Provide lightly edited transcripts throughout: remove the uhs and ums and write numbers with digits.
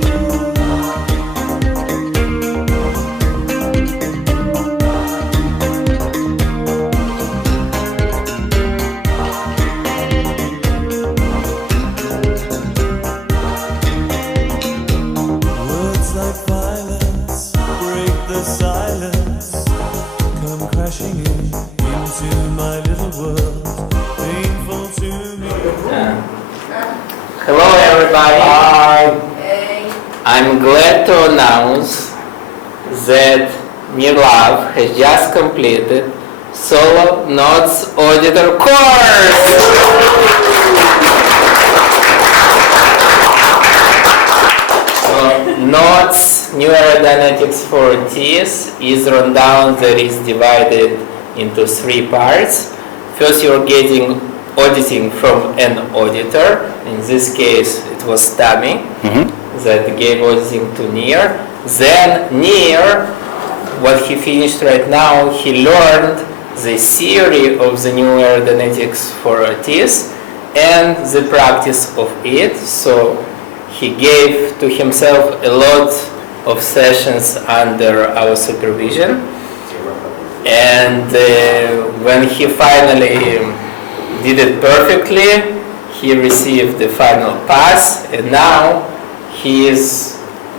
Hello everybody. Hi. Hey. I'm glad to announce that Mirlav has just completed Solo Nodes Auditor course. So Nodes New Aerodynamics for TS is run down that is divided into 3 parts. First you're getting auditing from an auditor. In this case it was Tami that gave auditing to Nir. Then Nir, what he finished right now, he learned the theory of the new aerodynamics for TS and the practice of it. So he gave to himself a lot of sessions under our supervision. And when he finally did it perfectly, he received the final pass, and now he is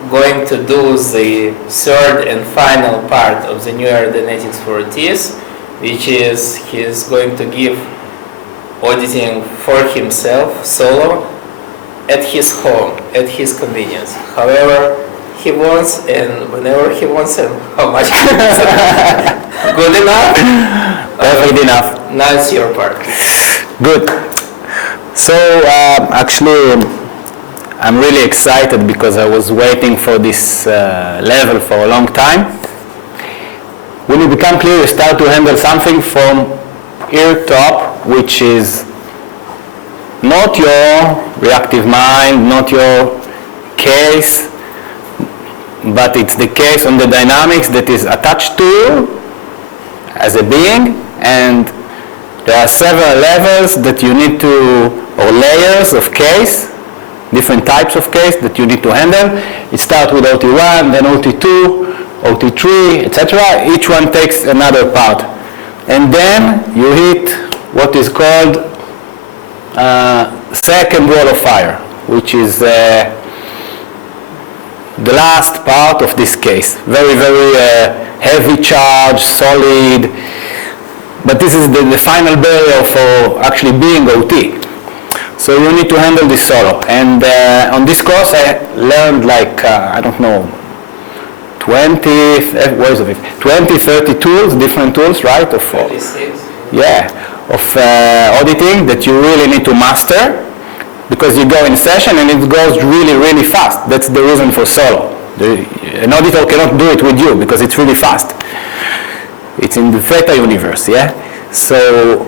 going to do the third and final part of the new aerodynamics for TS, which is he is going to give auditing for himself solo at his home, at his convenience. However he wants and whenever he wants and how much he wants. Good enough? Perfect enough. Now it's your part. Good. So actually, I'm really excited because I was waiting for this level for a long time. When you become clear, you start to handle something from ear top, which is not your reactive mind, not your case, but it's the case on the dynamics that is attached to you as a being, and there are several levels that you need to, or layers of case, different types of case that you need to handle. It starts with OT1, then OT2, OT3, etc. Each one takes another part. And then you hit what is called second wall of fire, which is the last part of this case. Very, very heavy charge, solid. But this is the final barrier for actually being OT. So you need to handle this solo. And on this course I learned like, I don't know, 20, 30 tools, different tools, right? 36. Yeah, of auditing that you really need to master, because you go in session and it goes really, really fast. That's the reason for solo. An auditor cannot do it with you because it's really fast. It's in the theta universe, yeah? So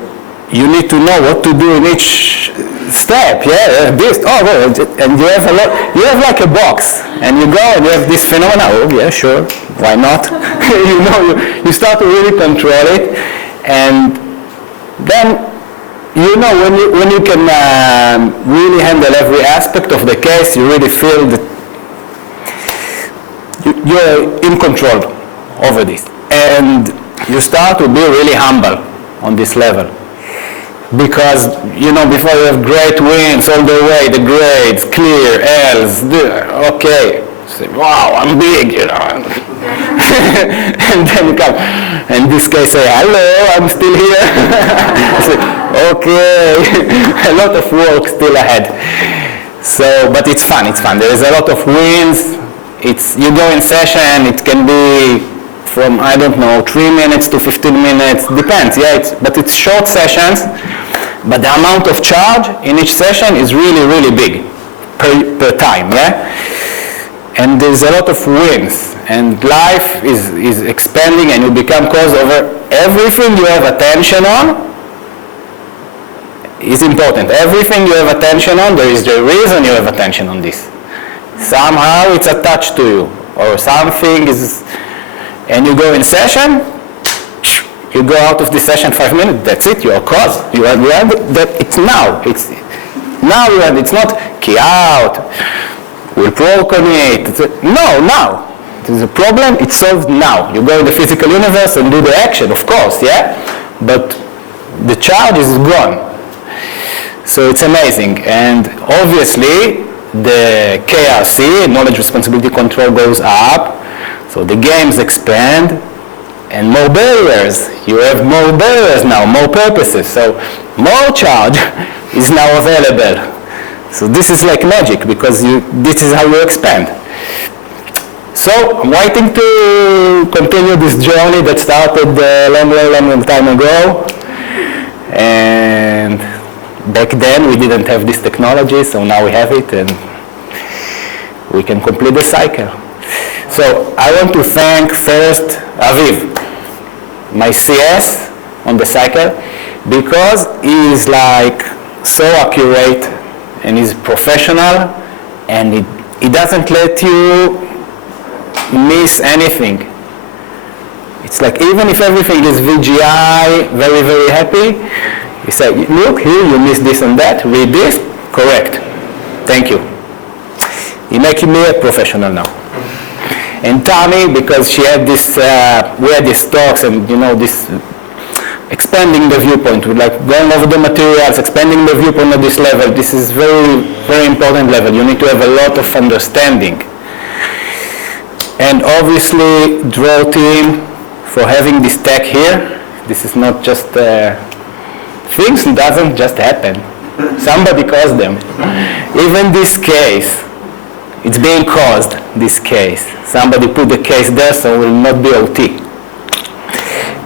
you need to know what to do in each step, yeah? This, oh, well, and you have a lot, you have like a box, and you go and you have this phenomena, oh yeah, sure, why not? You know, you start to really control it, and then, you know, when you can really handle every aspect of the case, you really feel that you're in control over this. And you start to be really humble on this level. Because, you know, before you have great wins all the way, the grades, clear, L's, okay. Say, wow, I'm big, you know. And then you come, and this guy say, hello, I'm still here. Say, okay, a lot of work still ahead. So, but it's fun. There is a lot of wins. You go in session, it can be from, I don't know, 3 minutes to 15 minutes, depends, yeah, but it's short sessions, but the amount of charge in each session is really, really big per time, yeah? And there's a lot of wins, and life is expanding, and you become cause over everything you have attention on is important. Everything you have attention on, there is the reason you have attention on this. Somehow it's attached to you, or something is, and you go in session, you go out of the session 5 minutes, that's it, you're cause. You are that it's now. It's now it's not key out. we'll work on it. No, now. There's a problem, it's solved now. You go in the physical universe and do the action, of course, yeah? But the charge is gone. So it's amazing. And obviously, the KRC, knowledge responsibility control, goes up. So the games expand. And more barriers. You have more barriers now, more purposes. So more charge is now available. So this is like magic because this is how you expand. So I'm waiting to continue this journey that started a long time ago. And back then we didn't have this technology, so now we have it and we can complete the cycle. So I want to thank first Aviv, my CS on the cycle, because he is like so accurate and he's professional and he doesn't let you miss anything. It's like even if everything is VGI, very, very happy, he said, look, here you missed this and that, read this, correct. Thank you. He making me a professional now. And Tammy, because she had this, we had these talks and this expanding the viewpoint, like going over the materials, expanding the viewpoint at this level. This is very, very important level. You need to have a lot of understanding. And obviously, Draw team for having this tech here. This is not just, things doesn't just happen. Somebody caused them. Even this case, it's being caused, this case. Somebody put the case there, so it will not be OT.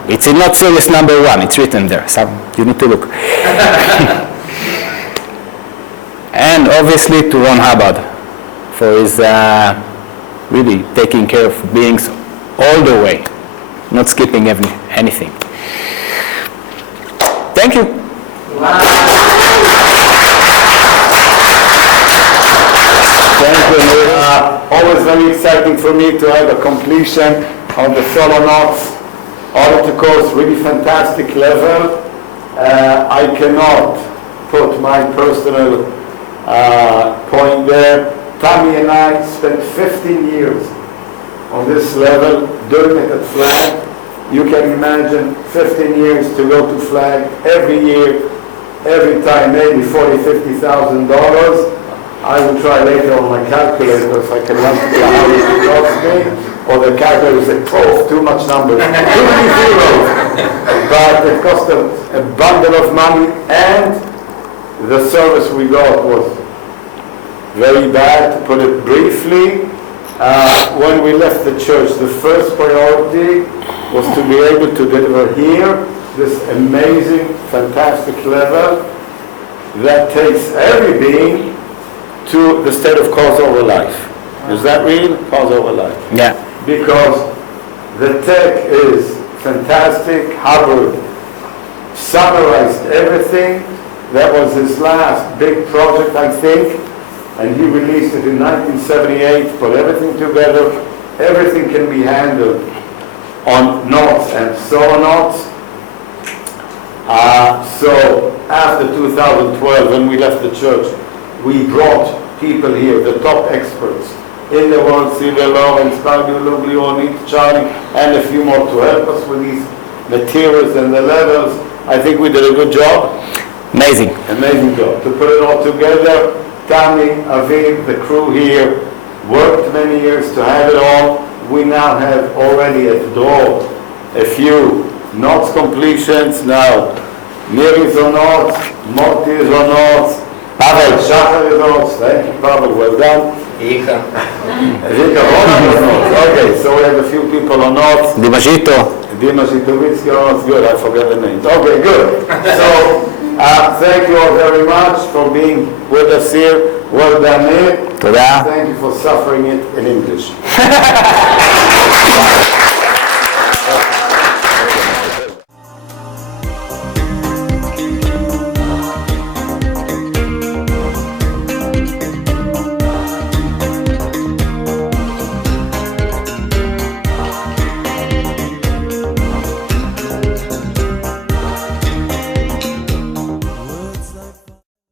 It's in not serious number 1, it's written there, so you need to look. And obviously to Ron Hubbard for his really taking care of beings all the way, not skipping anything. Thank you. Wow. Thank you. Always very exciting for me to have a completion of the Solonauts Auditor course, really fantastic level. I cannot put my personal point there. Tammy and I spent 15 years on this level, doing it at Flag. You can imagine 15 years to go to Flag every year, every time, maybe $40,000, $50,000. I will try later on my calculator if I can multiply how much it costs me. Or the calculator said, oh, too much numbers, too many zeros. But it cost a bundle of money, and the service we got was very bad, to put it briefly. When we left the church, the first priority was to be able to deliver here this amazing, fantastic level that takes every being to the state of cause over life. Is that real? Cause over life. Yeah. Because the tech is fantastic. Hubbard summarized everything. That was his last big project, I think, and he released it in 1978, put everything together. Everything can be handled on knots and solenoids. So after 2012, when we left the church, we brought people here, the top experts in the world, Sylvia Lawrence, Claudio Luglio, Charlie, and a few more to help us with these materials and the levels. I think we did a good job. Amazing. Amazing job. To put it all together, Tammy, Aviv, the crew here, worked many years to have it all. We now have already at the door a few knots completions. Now, Miris on knots, Moti is on knots, Pavel Shachar is on knots. Thank you, Pavel, well done. Icha. Okay, so we have a few people on knots. Dimagito. Dima Zitovitsky on knots. Good, I forget the names. Okay, good. So, thank you all very much for being with us here. Well done, Nick. Toda. Thank you for suffering it in English.